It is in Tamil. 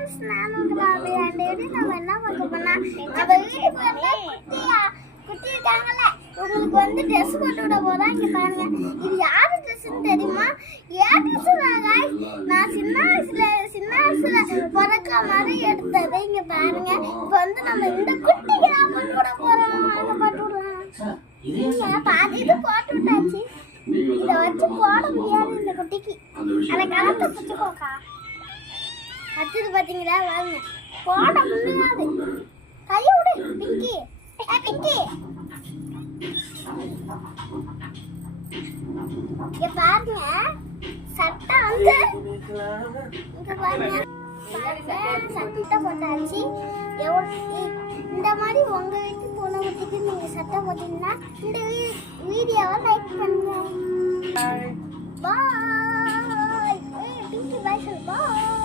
ஃப்ரெண்ட்ஸ், நானும் கிராபி ஆண்டேடி நம்ம என்ன பார்க்க போனா நம்ம வீட்டுக்கு வந்து குட்டி இருக்காங்கல்ல, உங்களுக்கு வந்து ட்ரெஸ் போட்டு விட போதா. இங்க பாருங்க, இது யாரு ட்ரெஸ்ன்னு தெரியுமா? ஏன் ட்ரெஸ் தான் गाइस. நான் சின்ன வயசுல பிறக்க மாதிரி எடுத்தது. இங்க பாருங்க, இப்போ வந்து நம்ம இந்த குட்டிக்கு தான் போட்டு விட போறோம். வாங்க போட்டு விடலாம். நீங்க பாதி இது போட்டு விட்டாச்சு. இதை வச்சு போட முடியாது இந்த குட்டிக்கு. அதை கலந்து பிடிச்சிக்கோக்கா. கத்துது பாத்தீங்களா? வாங்க, போட முடியாது. கையை விடு பிங்கி. பிங்கி இங்க பாருங்க, சட்டை வந்து இங்க பாருங்க, சட்டை போட்டாச்சு. இந்த மாதிரி உங்க வீட்டு பூனைக்குட்டிக்கு நீங்க சட்டை போட்டீங்கன்னா இந்த வீடியோவை லைக் பண்ணுங்க. பாய். பிங்கி பாய் சொல்லு. பாய்.